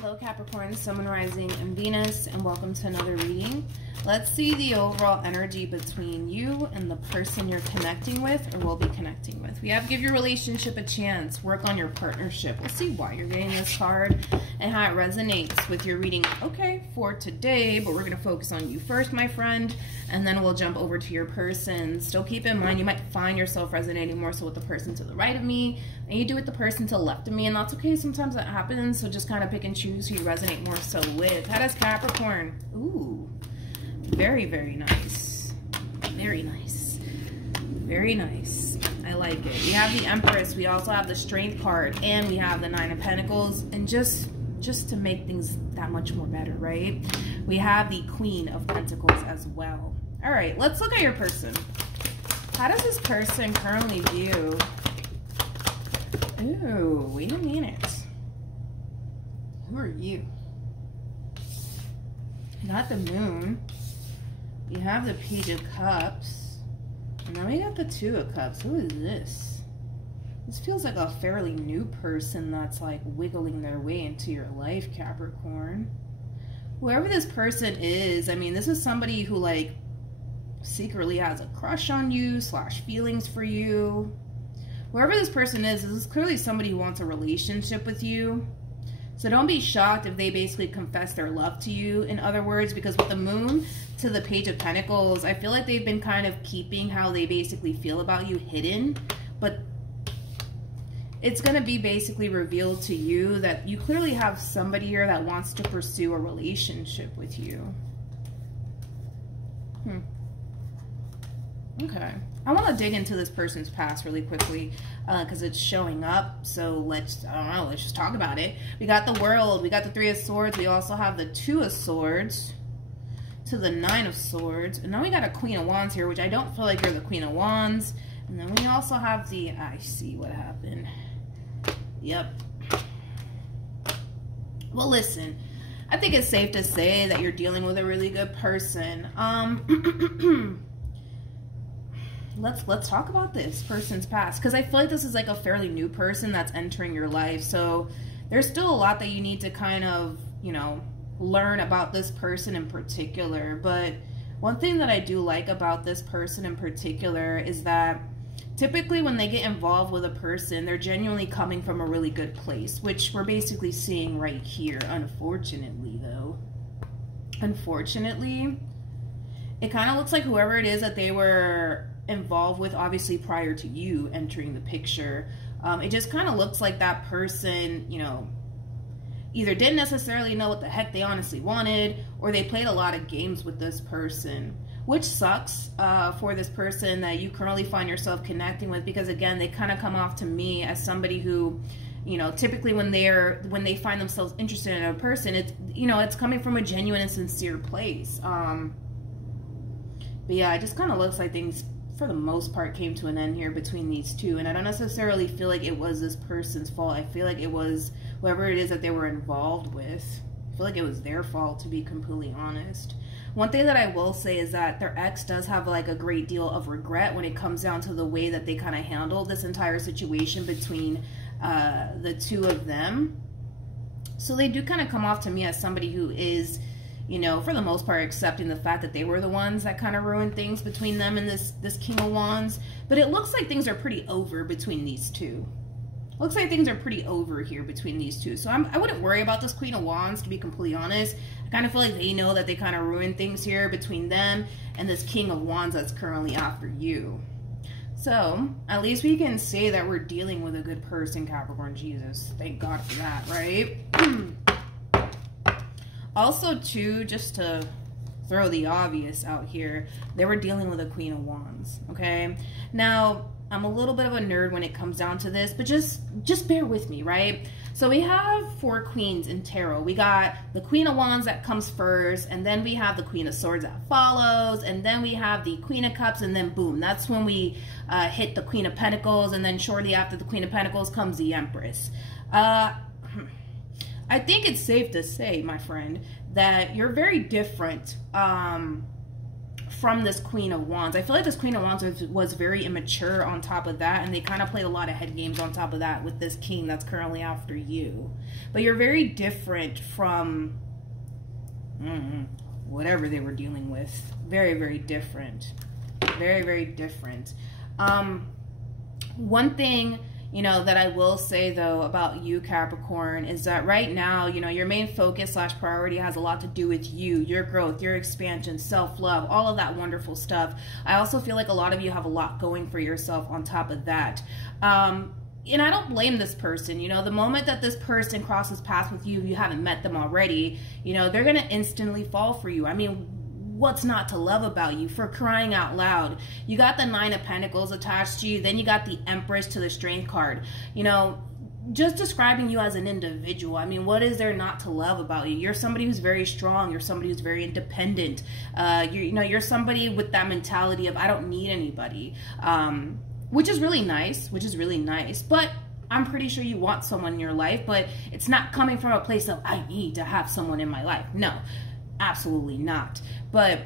Hello Capricorn, Sun, Rising, and Venus, and welcome to another reading. Let's see the overall energy between you and the person you're connecting with or will be connecting with. We have to give your relationship a chance, work on your partnership. We'll see why you're getting this card and how it resonates with your reading. Okay, for today, but we're going to focus on you first, my friend, and then we'll jump over to your person. Still keep in mind, you might find yourself resonating more so with the person to the right of me, and you do with the person to the left of me, and that's okay. Sometimes that happens, so just kind of pick and choose who you resonate more so with. How does Capricorn? Ooh, very, very nice. Very nice. Very nice. I like it. We have the Empress. We also have the Strength card, and we have the Nine of Pentacles, and just to make things that much more better, right? We have the Queen of Pentacles as well. All right, let's look at your person. How does this person currently view? Ooh, wait a minute. Who are you? You got the Moon. You have the Page of Cups. And then we got the Two of Cups. Who is this? This feels like a fairly new person that's like wiggling their way into your life, Capricorn. Whoever this person is, I mean, this is somebody who like secretly has a crush on you / feelings for you. Whoever this person is, this is clearly somebody who wants a relationship with you. So don't be shocked if they basically confess their love to you, in other words, because with the Moon to the Page of Pentacles, I feel like they've been kind of keeping how they basically feel about you hidden, but it's going to be basically revealed to you that you clearly have somebody here that wants to pursue a relationship with you. Okay. I want to dig into this person's past really quickly because it's showing up. So let's, I don't know, let's just talk about it. We got the World. We got the Three of Swords. We also have the Two of Swords to the Nine of Swords. And now we got a Queen of Wands here, which I don't feel like you're the Queen of Wands. And then we also have the, I see what happened. Yep. Well, listen, I think it's safe to say that you're dealing with a really good person. Let's talk about this person's past, because I feel like this is like a fairly new person that's entering your life. So there's still a lot that you need to kind of, you know, learn about this person in particular. But one thing that I do like about this person in particular is that typically when they get involved with a person, they're genuinely coming from a really good place, which we're basically seeing right here. Unfortunately, though, unfortunately, it kind of looks like whoever it is that they were involved with, obviously prior to you entering the picture, it just kind of looks like that person, you know, either didn't necessarily know what the heck they honestly wanted, or they played a lot of games with this person, which sucks for this person that you currently find yourself connecting with, because again, they kind of come off to me as somebody who, you know, typically when they find themselves interested in a person, it's, you know, it's coming from a genuine and sincere place. But yeah, it just kind of looks like things for the most part came to an end here between these two, and I don't necessarily feel like it was this person's fault. I feel like it was whoever it is that they were involved with. I feel like it was their fault, to be completely honest. One thing that I will say is that their ex does have like a great deal of regret when it comes down to the way that they kind of handled this entire situation between the two of them. So they do kind of come off to me as somebody who is, you know, for the most part, accepting the fact that they were the ones that kind of ruined things between them and this King of Wands. But it looks like things are pretty over between these two. Looks like things are pretty over here between these two. So I wouldn't worry about this Queen of Wands, to be completely honest. I kind of feel like they know that they kind of ruined things here between them and this King of Wands that's currently after you. So at least we can say that we're dealing with a good person, Capricorn. Jesus, thank God for that, right? Also, too, just to throw the obvious out here, they were dealing with a Queen of Wands, okay? Now, I'm a little bit of a nerd when it comes down to this, but just bear with me, right? So we have 4 queens in tarot. We got the Queen of Wands that comes first, and then we have the Queen of Swords that follows, and then we have the Queen of Cups, and then boom, that's when we hit the Queen of Pentacles, and then shortly after the Queen of Pentacles comes the Empress. I think it's safe to say, my friend, that you're very different from this Queen of Wands. I feel like this Queen of Wands was very immature on top of that, and they kind of played a lot of head games on top of that with this king that's currently after you. But you're very different from whatever they were dealing with. Very, very different. Very, very different. One thing, you know, that I will say though about you, Capricorn, is that right now, you know, your main focus / priority has a lot to do with you, your growth, your expansion, self-love, all of that wonderful stuff. I also feel like a lot of you have a lot going for yourself on top of that. And I don't blame this person. You know, the moment that this person crosses paths with you, you haven't met them already, you know, they're going to instantly fall for you. I mean, what's not to love about you, for crying out loud? You got the Nine of Pentacles attached to you, then you got the Empress to the Strength card. You know, just describing you as an individual. I mean, what is there not to love about you? You're somebody who's very strong. You're somebody who's very independent. You're somebody with that mentality of, I don't need anybody, which is really nice, but I'm pretty sure you want someone in your life, but it's not coming from a place of, I need to have someone in my life. No, absolutely not. But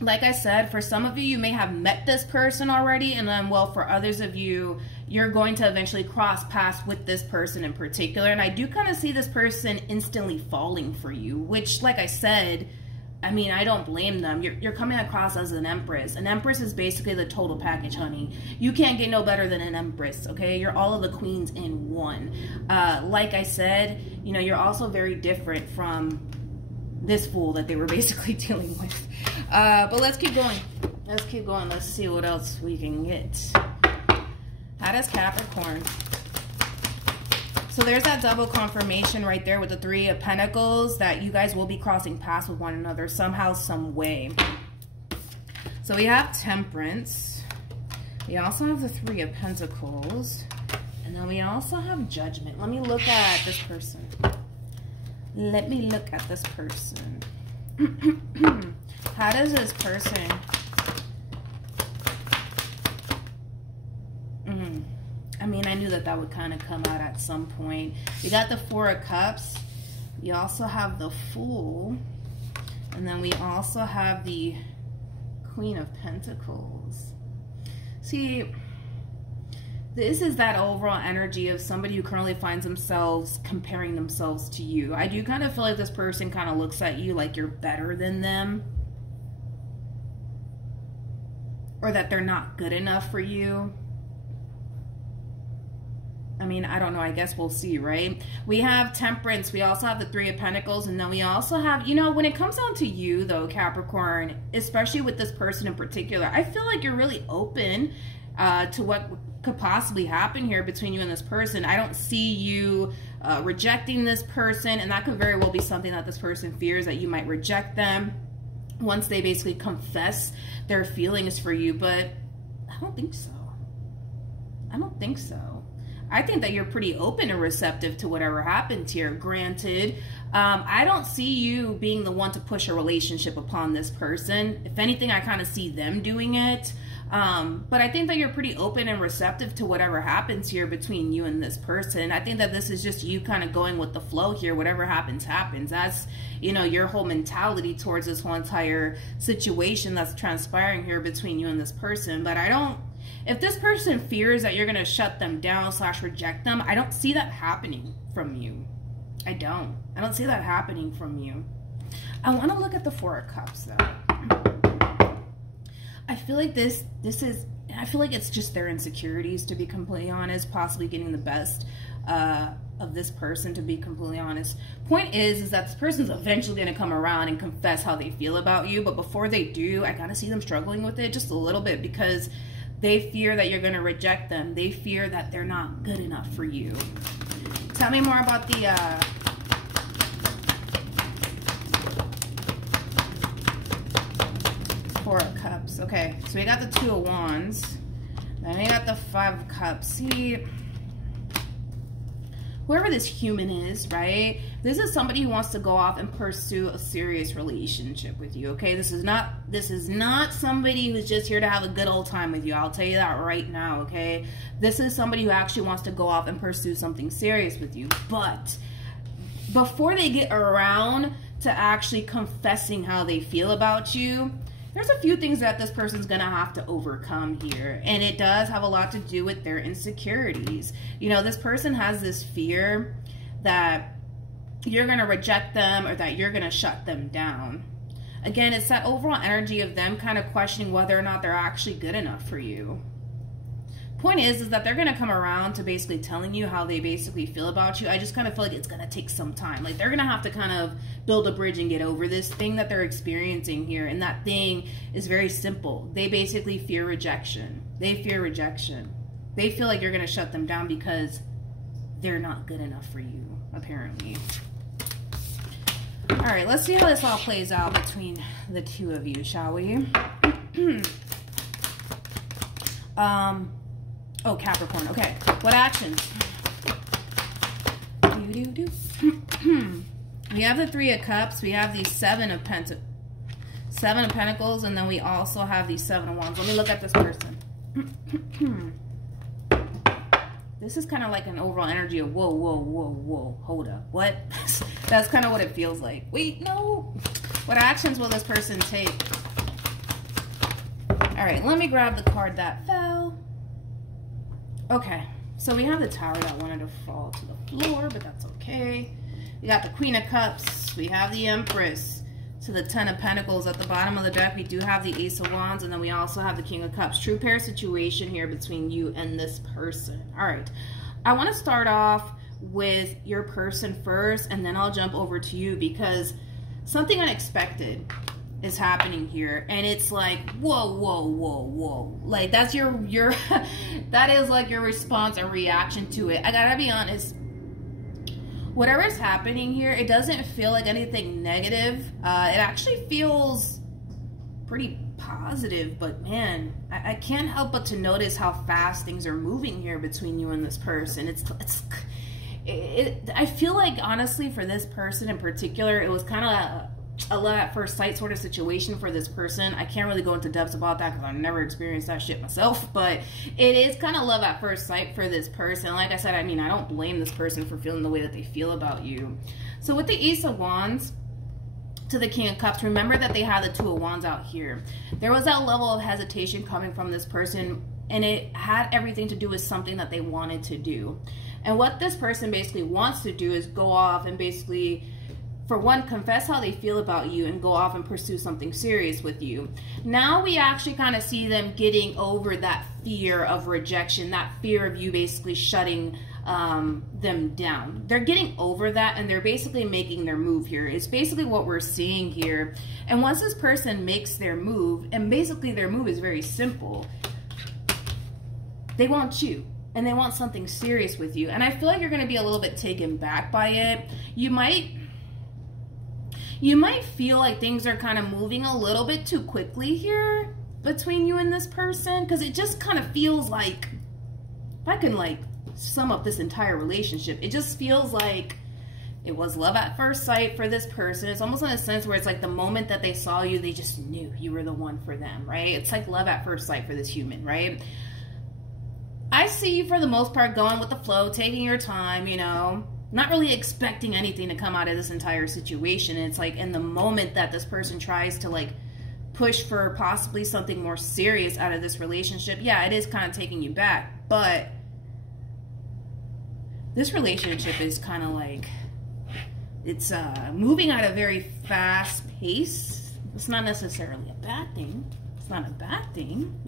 like I said, for some of you, you may have met this person already, and then, well, for others of you, you're going to eventually cross paths with this person in particular. And I do kind of see this person instantly falling for you, which, like I said, I mean, I don't blame them. You're coming across as an Empress. An Empress is basically the total package, honey. You can't get no better than an Empress, okay? You're all of the queens in one. Like I said, you know, you're also very different from this fool that they were basically dealing with. But let's keep going. Let's keep going. Let's see what else we can get. How does Capricorn? So there's that double confirmation right there with the Three of Pentacles that you guys will be crossing paths with one another somehow, some way. So we have Temperance. We also have the Three of Pentacles. And then we also have Judgment. Let me look at this person. Let me look at this person. How does this person... I mean, I knew that that would kind of come out at some point. We got the Four of Cups. We also have the Fool. And then we also have the Queen of Pentacles. See, this is that overall energy of somebody who currently finds themselves comparing themselves to you. I do kind of feel like this person kind of looks at you like you're better than them, or that they're not good enough for you. I mean, I don't know. I guess we'll see, right? We have Temperance. We also have the Three of Pentacles. And then we also have, you know, when it comes down to you, though, Capricorn, especially with this person in particular, I feel like you're really open to what could possibly happen here between you and this person. I don't see you rejecting this person. And that could very well be something that this person fears, that you might reject them once they basically confess their feelings for you. But I don't think so. I don't think so. I think that you're pretty open and receptive to whatever happens here. Granted, I don't see you being the one to push a relationship upon this person. If anything, I kind of see them doing it. But I think that you're pretty open and receptive to whatever happens here between you and this person. I think that this is just you kind of going with the flow here. Whatever happens, happens. That's, you know, your whole mentality towards this whole entire situation that's transpiring here between you and this person. But I don't... If this person fears that you're going to shut them down / reject them, I don't see that happening from you. I don't see that happening from you. I want to look at the Four of Cups, though. I feel like I feel like it's just their insecurities, to be completely honest, possibly getting the best of this person, to be completely honest. Point is that this person's eventually going to come around and confess how they feel about you. But before they do, I kind of see them struggling with it just a little bit, because they fear that you're going to reject them. They fear that they're not good enough for you. Tell me more about the Four of Cups. Okay, so we got the Two of Wands. Then we got the Five of Cups. See, whoever this human is, right? This is somebody who wants to go off and pursue a serious relationship with you, okay? This is not somebody who's just here to have a good old time with you. I'll tell you that right now, okay? This is somebody who actually wants to go off and pursue something serious with you. But before they get around to actually confessing how they feel about you, there's a few things that this person's gonna have to overcome here, and it does have a lot to do with their insecurities. You know, this person has this fear that you're gonna reject them or that you're gonna shut them down. Again, it's that overall energy of them kind of questioning whether or not they're actually good enough for you. Point is that they're going to come around to basically telling you how they basically feel about you. I just kind of feel like it's going to take some time. Like, they're going to have to kind of build a bridge and get over this thing that they're experiencing here. And that thing is very simple. They basically fear rejection. They fear rejection. They feel like you're going to shut them down because they're not good enough for you, apparently. All right, let's see how this all plays out between the two of you, shall we? Oh, Capricorn. Okay. What actions? We have the Three of Cups. We have the Seven of Pentacles. And then we also have the Seven of Wands. Let me look at this person. This is kind of like an overall energy of whoa, whoa, whoa, whoa. Hold up. What? That's kind of what it feels like. Wait, no. What actions will this person take? All right. Let me grab the card that fell. Okay, so we have the Tower that wanted to fall to the floor, but that's okay. We got the Queen of Cups. We have the Empress. To the Ten of Pentacles at the bottom of the deck, we do have the Ace of Wands, and then we also have the King of Cups. True pair situation here between you and this person. All right, I want to start off with your person first, and then I'll jump over to you because something unexpected is happening here, and it's like whoa, whoa, whoa, whoa. Like, that's your that is like your response or reaction to it. I gotta be honest, whatever's happening here, it doesn't feel like anything negative. It actually feels pretty positive, but man, I can't help but to notice how fast things are moving here between you and this person. I feel like, honestly, for this person in particular, it was kind of a love at first sight sort of situation for this person. I can't really go into depths about that because I've never experienced that shit myself, but it is kind of love at first sight for this person. Like I said, I mean, I don't blame this person for feeling the way that they feel about you. So with the Ace of Wands to the King of Cups, remember that they had the Two of Wands out here. There was that level of hesitation coming from this person, and it had everything to do with something that they wanted to do. And what this person basically wants to do is go off and basically, for one, confess how they feel about you and go off and pursue something serious with you. Now we actually kind of see them getting over that fear of rejection, that fear of you basically shutting them down. They're getting over that, and they're basically making their move here. It's basically what we're seeing here. And once this person makes their move, and basically their move is very simple, they want you. And they want something serious with you. And I feel like you're going to be a little bit taken back by it. You might feel like things are kind of moving a little bit too quickly here between you and this person, because it just kind of feels like, if I can like sum up this entire relationship, it just feels like it was love at first sight for this person. It's almost in a sense where it's like the moment that they saw you, they just knew you were the one for them, right? It's like love at first sight for this human, right? I see you for the most part going with the flow, taking your time, you know, not really expecting anything to come out of this entire situation. And it's like in the moment that this person tries to like push for possibly something more serious out of this relationship, yeah, it is kind of taking you back. But this relationship is kind of like, it's moving at a very fast pace. It's not necessarily a bad thing. It's not a bad thing.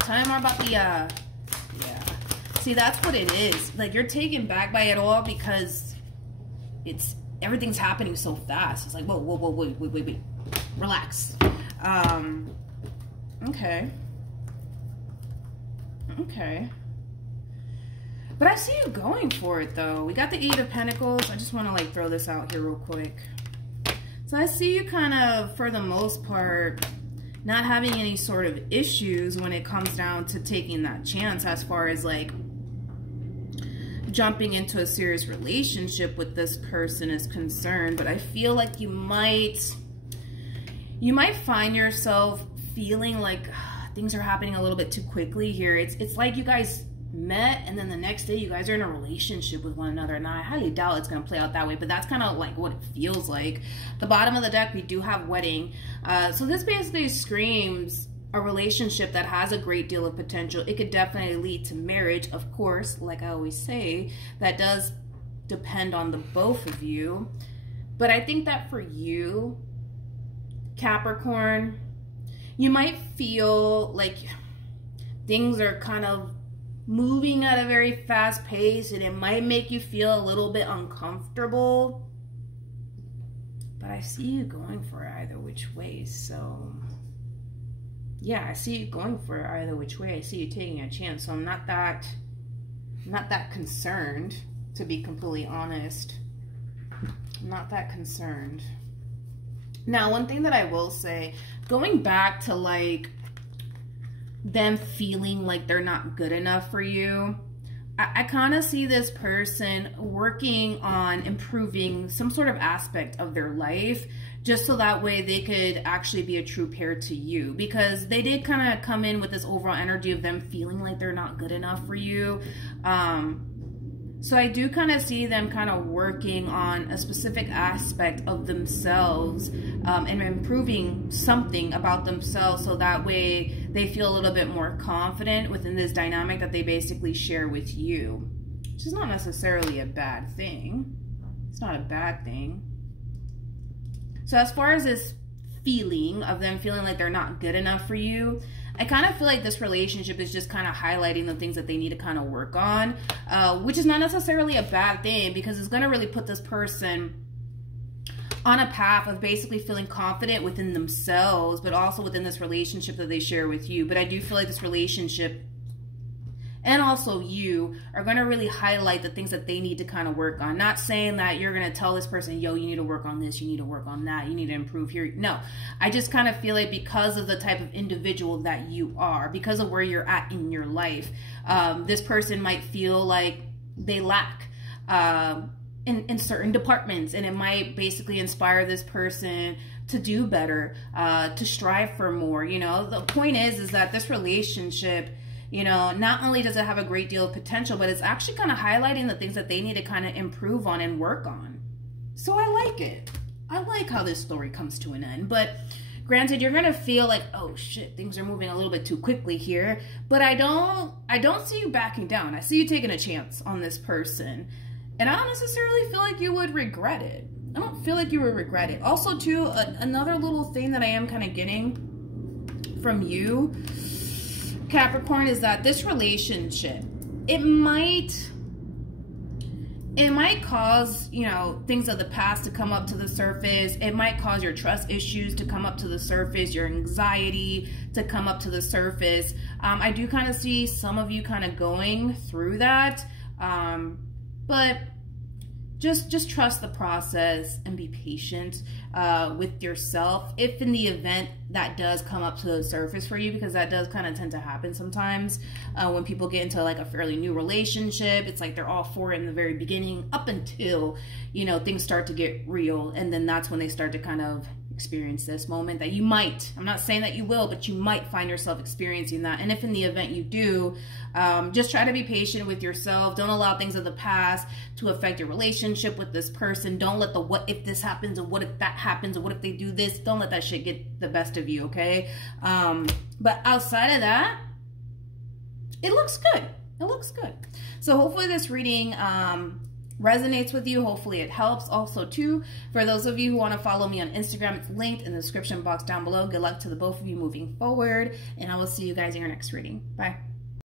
Tell me more about the, yeah. See, that's what it is. Like, you're taken back by it all because everything's happening so fast. It's like, whoa, whoa, whoa, wait. Relax. Okay. Okay. But I see you going for it, though. We got the Eight of Pentacles. I just want to, like, throw this out here real quick. So I see you kind of, for the most part, not having any sort of issues when it comes down to taking that chance as far as, like, jumping into a serious relationship with this person is concerned. But I feel like you might find yourself feeling like things are happening a little bit too quickly here. It's like you guys met, and then the next day you guys are in a relationship with one another. Now I highly doubt it's going to play out that way, but that's kind of like what it feels like. The bottom of the deck, we do have wedding. So this basically screams a relationship that has a great deal of potential. It could definitely lead to marriage. Of course, like I always say, that does depend on the both of you. But I think that for you, Capricorn, you might feel like things are kind of moving at a very fast pace, and it might make you feel a little bit uncomfortable. But I see you going for it either which way. So yeah, I see you going for it either which way. I see you taking a chance. So I'm not that concerned, to be completely honest. I'm not that concerned. Now, one thing that I will say, going back to like them feeling like they're not good enough for you, I kind of see this person working on improving some sort of aspect of their life, just so that way they could actually be a true pair to you, because they did kind of come in with this overall energy of them feeling like they're not good enough for you. So I do kind of see them kind of working on a specific aspect of themselves and improving something about themselves, so that way they feel a little bit more confident within this dynamic that they basically share with you, which is not necessarily a bad thing. It's not a bad thing. So as far as this feeling of them feeling like they're not good enough for you, I kind of feel like this relationship is just kind of highlighting the things that they need to kind of work on, which is not necessarily a bad thing, because it's going to really put this person on a path of basically feeling confident within themselves, but also within this relationship that they share with you. But I do feel like this relationship and also you are going to really highlight the things that they need to kind of work on. Not saying that you're going to tell this person, yo, you need to work on this, you need to work on that, you need to improve here. No, I just kind of feel like because of the type of individual that you are, because of where you're at in your life, this person might feel like they lack in certain departments, and it might basically inspire this person to do better, to strive for more. You know, the point is that this relationship, you know, not only does it have a great deal of potential, but it's actually kind of highlighting the things that they need to kind of improve on and work on. So I like it. I like how this story comes to an end. But granted, you're going to feel like, oh shit, things are moving a little bit too quickly here. But I don't see you backing down. I see you taking a chance on this person. And I don't necessarily feel like you would regret it. I don't feel like you would regret it. Also, too, another little thing that I am kind of getting from you, Capricorn, is that this relationship, it might cause, you know, things of the past to come up to the surface. It might cause your trust issues to come up to the surface, your anxiety to come up to the surface. I do kind of see some of you kind of going through that, but just trust the process and be patient with yourself if in the event that does come up to the surface for you, because that does kind of tend to happen sometimes when people get into like a fairly new relationship. It's like they're all for it in the very beginning up until, you know, things start to get real, and then that's when they start to kind of experience this moment that you might, I'm not saying that you will, but you might find yourself experiencing that. And if in the event you do, just try to be patient with yourself. Don't allow things of the past to affect your relationship with this person. Don't let the what if this happens, and what if that happens, and what if they do this, don't let that shit get the best of you, okay? But outside of that, it looks good. It looks good. So hopefully this reading resonates with you. Hopefully it helps. Also, too, for those of you who want to follow me on Instagram, it's linked in the description box down below. Good luck to the both of you moving forward, and I will see you guys in your next reading. Bye.